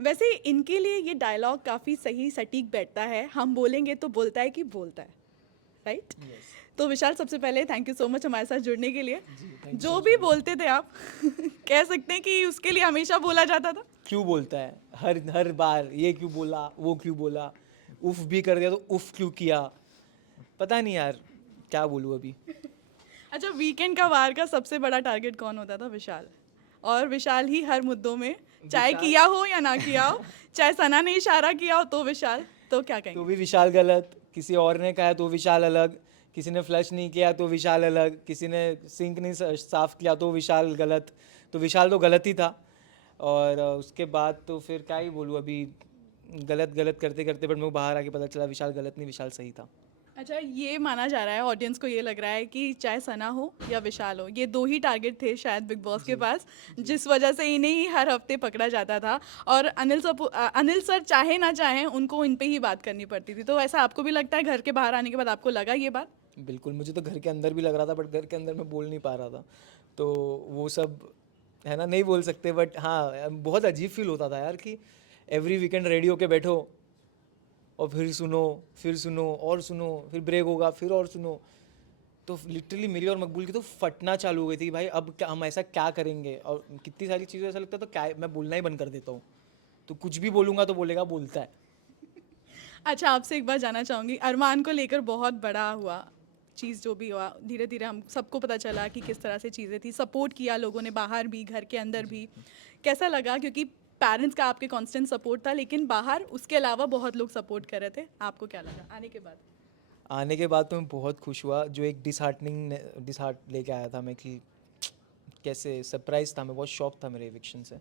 वैसे इनके लिए ये डायलॉग काफ़ी सही सटीक बैठता है, हम बोलेंगे तो बोलता है कि बोलता है, राइट? यस। तो विशाल, सबसे पहले थैंक यू सो मच हमारे साथ जुड़ने के लिए। जी, थैंक यू सो जो मच भी फॉर दिस। बोलते थे आप कह सकते हैं कि उसके लिए हमेशा बोला जाता था। क्यों बोलता है हर हर बार, ये क्यों बोला, वो क्यों बोला, उफ भी कर दिया तो उफ क्यों किया, पता नहीं यार, क्या बोलूँ अभी। अच्छा, वीकेंड का वार का सबसे बड़ा टारगेट कौन होता था? विशाल। और विशाल ही हर मुद्दों में, चाहे विशाल। किया हो या ना किया हो, चाहे सना ने इशारा किया हो तो विशाल। तो क्या तो कहेंगे? भी विशाल गलत, किसी और ने कहा तो विशाल अलग, किसी ने फ्लश नहीं किया तो विशाल अलग, किसी ने सिंक नहीं साफ किया तो विशाल गलत। तो विशाल तो गलत ही था। और उसके बाद तो फिर क्या ही बोलूँ अभी, गलत गलत करते करते बट मेरे को बाहर आके पता चला विशाल गलत नहीं, विशाल सही था। अच्छा, ये माना जा रहा है, ऑडियंस को ये लग रहा है कि चाहे सना हो या विशाल हो, ये दो ही टारगेट थे शायद बिग बॉस के जी। पास, जी। जिस वजह से इन्हें ही हर हफ्ते पकड़ा जाता था। और अनिल सर चाहे ना चाहे उनको इन पे ही बात करनी पड़ती थी। तो ऐसा आपको भी लगता है? घर के बाहर आने के बाद आपको लगा ये बात? बिल्कुल, मुझे तो घर के अंदर भी लग रहा था बट घर के अंदर मैं बोल नहीं पा रहा था। तो वो सब है ना, नहीं बोल सकते बट हाँ, बहुत अजीब फील होता था यार कि एवरी वीकेंड रेडी होके बैठो और फिर सुनो और सुनो, फिर ब्रेक होगा फिर और सुनो। तो लिटरली मेरी और मकबूल की तो फटना चालू हो गई थी कि भाई अब क्या, हम ऐसा क्या करेंगे। और कितनी सारी चीज़ें ऐसा लगता है तो क्या मैं बोलना ही बंद कर देता हूँ। तो कुछ भी बोलूँगा तो बोलेगा बोलता है। अच्छा, आपसे एक बात जानना चाहूँगी, अरमान को लेकर बहुत बड़ा हुआ चीज़, जो भी हुआ धीरे धीरे हम सबको पता चला कि किस तरह से चीज़ें थी, सपोर्ट किया लोगों ने बाहर भी घर के अंदर भी। कैसा लगा? क्योंकि पेरेंट्स का आपके कांस्टेंट सपोर्ट था, लेकिन बाहर उसके अलावा बहुत लोग सपोर्ट कर रहे थे। आपको क्या लगा आने के बाद? आने के बाद तो मैं बहुत खुश हुआ। जो एक डिसहार्ट लेके आया था मैं कि कैसे सरप्राइज़ था, मैं बहुत शॉक था मेरे इविक्शन से।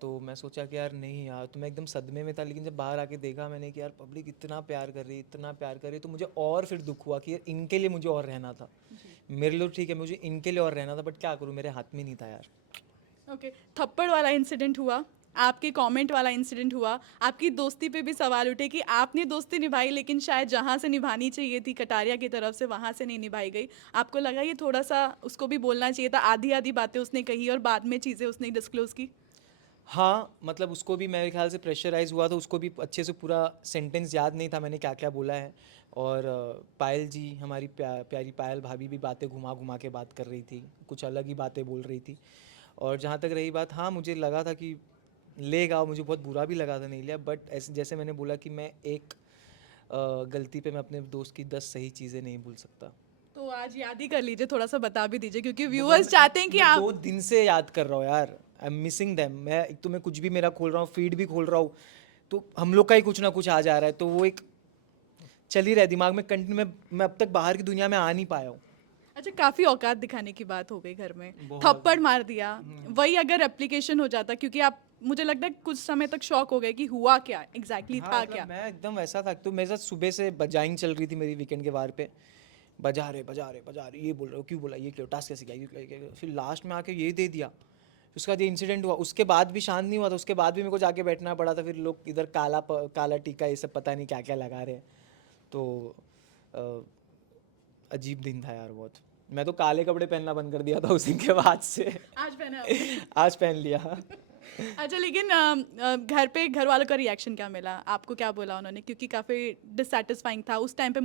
तो मैं सोचा कि यार नहीं यार, तो मैं एकदम सदमे में था। लेकिन जब बाहर आके देखा मैंने कि यार पब्लिक इतना प्यार कर रही है, इतना प्यार कर रही है, तो मुझे और फिर दुख हुआ कि यार इनके लिए मुझे और रहना था। जी। मेरे लिए तो ठीक है, मुझे इनके लिए और रहना था बट क्या करूँ, मेरे हाथ में नहीं था यार। ओके, थप्पड़ वाला इंसिडेंट हुआ, आपके कमेंट वाला इंसिडेंट हुआ, आपकी दोस्ती पे भी सवाल उठे कि आपने दोस्ती निभाई लेकिन शायद जहाँ से निभानी चाहिए थी कटारिया की तरफ से, वहाँ से नहीं निभाई गई। आपको लगा ये थोड़ा सा उसको भी बोलना चाहिए था? आधी आधी बातें उसने कही और बाद में चीज़ें उसने डिस्क्लोज की। हाँ, मतलब उसको भी मेरे ख्याल से प्रेशराइज़ हुआ, तो उसको भी अच्छे से पूरा सेंटेंस याद नहीं था मैंने क्या क्या बोला है। और पायल जी, हमारी प्यारी पायल भाभी भी बातें घुमा घुमा के बात कर रही थी, कुछ अलग ही बातें बोल रही थी। और जहाँ तक रही बात, हाँ मुझे लगा था कि लेगा, मुझे बहुत बुरा भी लगा था नहीं लिया। बट ऐसे जैसे मैंने बोला कि मैं एक गलती पे मैं अपने दोस्त की 10 सही चीज़ें नहीं भूल सकता। तो आज याद ही कर लीजिए, थोड़ा सा बता भी दीजिए, क्योंकि बट व्यूअर्स चाहते हैं कि मैं आप। 2 दिन से याद कर रहा हूँ यार, आई एम मिसिंग देम। मैं एक तो मैं कुछ भी मेरा खोल रहा हूँ, फीड भी खोल रहा हूँ, तो हम लोग का ही कुछ ना कुछ आ जा रहा है, तो वो एक चल ही रहा है दिमाग में कंटिन्यू। मैं अब तक बाहर की दुनिया में आ नहीं पाया हूँ। अच्छा, काफ़ी औकात दिखाने की बात हो गई घर में, बहुत। थप्पड़ मार दिया। वही अगर एप्लीकेशन हो जाता, क्योंकि आप, मुझे लगता है कुछ समय तक शॉक हो गए कि हुआ क्या एग्जैक्टली, हाँ था मतलब क्या। मैं एकदम वैसा था, तो मेरे साथ सुबह से बजाइंग चल रही थी मेरी वीकेंड के वार पे। बजा रहे, ये बोल रहे हो, क्यों बोला, ये क्यों, टास्क कैसे किया, ये क्या, फिर लास्ट में आके ये दे दिया। उसका जो इंसिडेंट हुआ उसके बाद भी शांत नहीं हुआ था, उसके बाद भी मेरे को जाके बैठना पड़ा था। फिर लोग इधर काला टीका ये सब पता नहीं क्या क्या लगा रहे हैं। तो अ, अजीब दिन था यार बहुत। मैं तो काले कपड़े पहनना बंद कर दिया था उस दिन के बाद से। आज पहना है आपने? आज पहन लिया। अच्छा, लेकिन घर पे घर वालों का रिएक्शन क्या मिला आपको? क्या बोला उन्होंने? क्योंकि काफ़ी डिससेटिस्फाइंग था उस टाइम पे,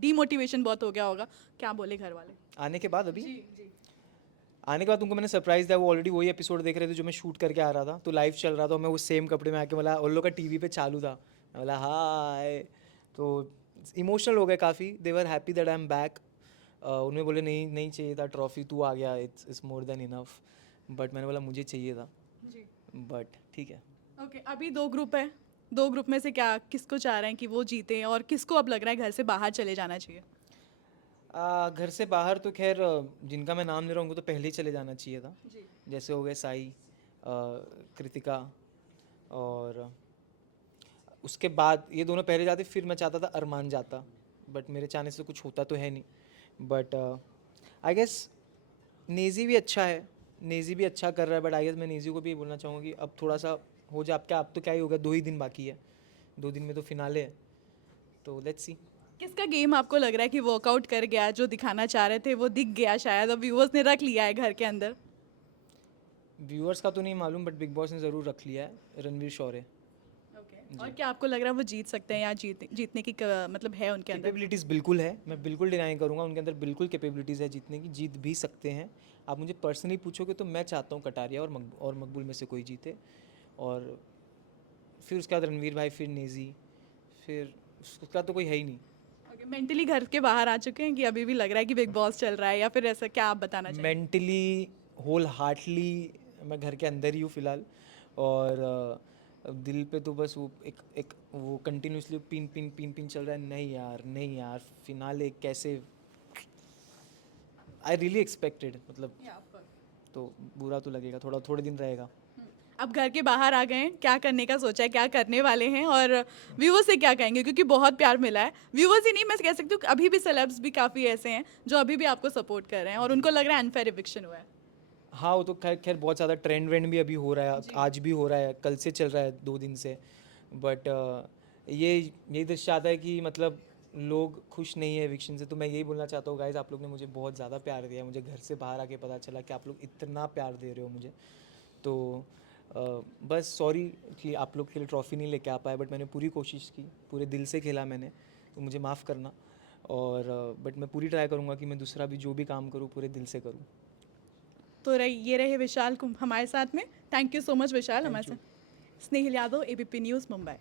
डीमोटिवेशन बहुत हो गया होगा। क्या बोले घर वाले? आने के बाद अभी, जी जी। आने के बाद उनको मैंने सरप्राइज़ दिया। वो ऑलरेडी वही एपिसोड देख रहे थे जो मैं शूट करके आ रहा था, तो लाइव चल रहा था। मैं वो सेम कपड़े में आके बोला, उन लोग का टीवी पे चालू था, मैं बोला हाय। तो इमोशनल हो गए काफ़ी, they were happy that I am back. उन्हें बोले नहीं नहीं चाहिए था ट्रॉफी, तू आ गया, it's more than enough. But मैंने बोला मुझे चाहिए था। जी। बट ठीक है। ओके, अभी दो ग्रुप है, दो ग्रुप में से क्या किसको चाह रहे हैं कि वो जीते, और किसको अब लग रहा है घर से बाहर चले जाना चाहिए? घर से बाहर तो खैर जिनका मैं नाम ले रहा हूँ उनको तो पहले ही चले जाना चाहिए था। जी। जैसे हो गए साई, कृतिका, और उसके बाद ये दोनों पहले जाते, फिर मैं चाहता था अरमान जाता। बट मेरे चाहने से कुछ होता तो है नहीं। बट आई गेस नेज़ी भी अच्छा है, नेज़ी भी अच्छा कर रहा है। बट आई गेस मैं नेज़ी को भी बोलना चाहूँगा कि अब थोड़ा सा हो जा। अब क्या, अब तो क्या ही होगा, 2 ही दिन बाकी है, 2 दिन में तो फिनाले है। तो लेट्स सी। किसका गेम आपको लग रहा है कि वर्कआउट कर गया, जो दिखाना चाह रहे थे वो दिख गया शायद, अब व्यूअर्स ने रख लिया है घर के अंदर? व्यूअर्स का तो नहीं मालूम बट बिग बॉस ने ज़रूर रख लिया है रणवीर शौर्य। और क्या आपको लग रहा है वो जीत सकते हैं या जीतने की मतलब है उनके अंदर? कैपेबिलिटीज़ बिल्कुल है, मैं बिल्कुल डिनाई करूँगा, उनके अंदर बिल्कुल कैपेबिलिटीज़ है जीतने की, जीत भी सकते हैं। आप मुझे पर्सनली पूछोगे तो मैं चाहता हूँ कटारिया और मकबूल में से कोई जीते, और फिर उसके बाद रणवीर भाई, फिर नेजी, फिर उसका तो कोई है ही नहीं। मेंटली घर के बाहर आ चुके हैं कि अभी भी लग रहा है कि बिग बॉस चल रहा है, या फिर ऐसा क्या आप बताना चाहिए? मेंटली होल हार्टली मैं घर के अंदर ही हूँ फ़िलहाल, और दिल पे तो बस वो एक वो continuously pin pin pin pin चल रहा है, नहीं यार नहीं यार, फिनाले कैसे, आई रियली एक्सपेक्टेड, मतलब तो बुरा तो लगेगा, थोड़े दिन रहेगा। अब घर के बाहर आ गए हैं, क्या करने का सोचा है, क्या करने वाले हैं, और व्यूवर्स से क्या कहेंगे? क्योंकि बहुत प्यार मिला है, व्यूवर्स ही नहीं, मैं कह सकती हूँ अभी भी सेलेब्स भी काफ़ी ऐसे हैं जो अभी भी आपको सपोर्ट कर रहे हैं और उनको लग रहा है अनफेयर इविक्शन हुआ है। हाँ, वो तो खैर खैर बहुत ज़्यादा ट्रेंड वेंड भी अभी हो रहा है, आज भी हो रहा है, कल से चल रहा है 2 दिन से, बट यही दर्शा आता है कि मतलब लोग खुश नहीं है एविक्शन से। तो मैं यही बोलना चाहता हूँ गाइस, आप लोग ने मुझे बहुत ज़्यादा प्यार दिया है, मुझे घर से बाहर आके पता चला कि आप लोग इतना प्यार दे रहे हो मुझे, तो बस सॉरी कि आप लोग के लिए ट्रॉफ़ी नहीं लेके आ पाया, बट मैंने पूरी कोशिश की, पूरे दिल से खेला मैंने, तो मुझे माफ़ करना, और बट मैं पूरी ट्राई करूँगा कि मैं दूसरा भी जो भी काम करूँ पूरे दिल से करूँ। तो ये रहे विशाल हमारे साथ में। Thank you so much Vishal, Thank हमारे you. साथ। स्नेहिल यादव, एबीपी न्यूज़, मुंबई।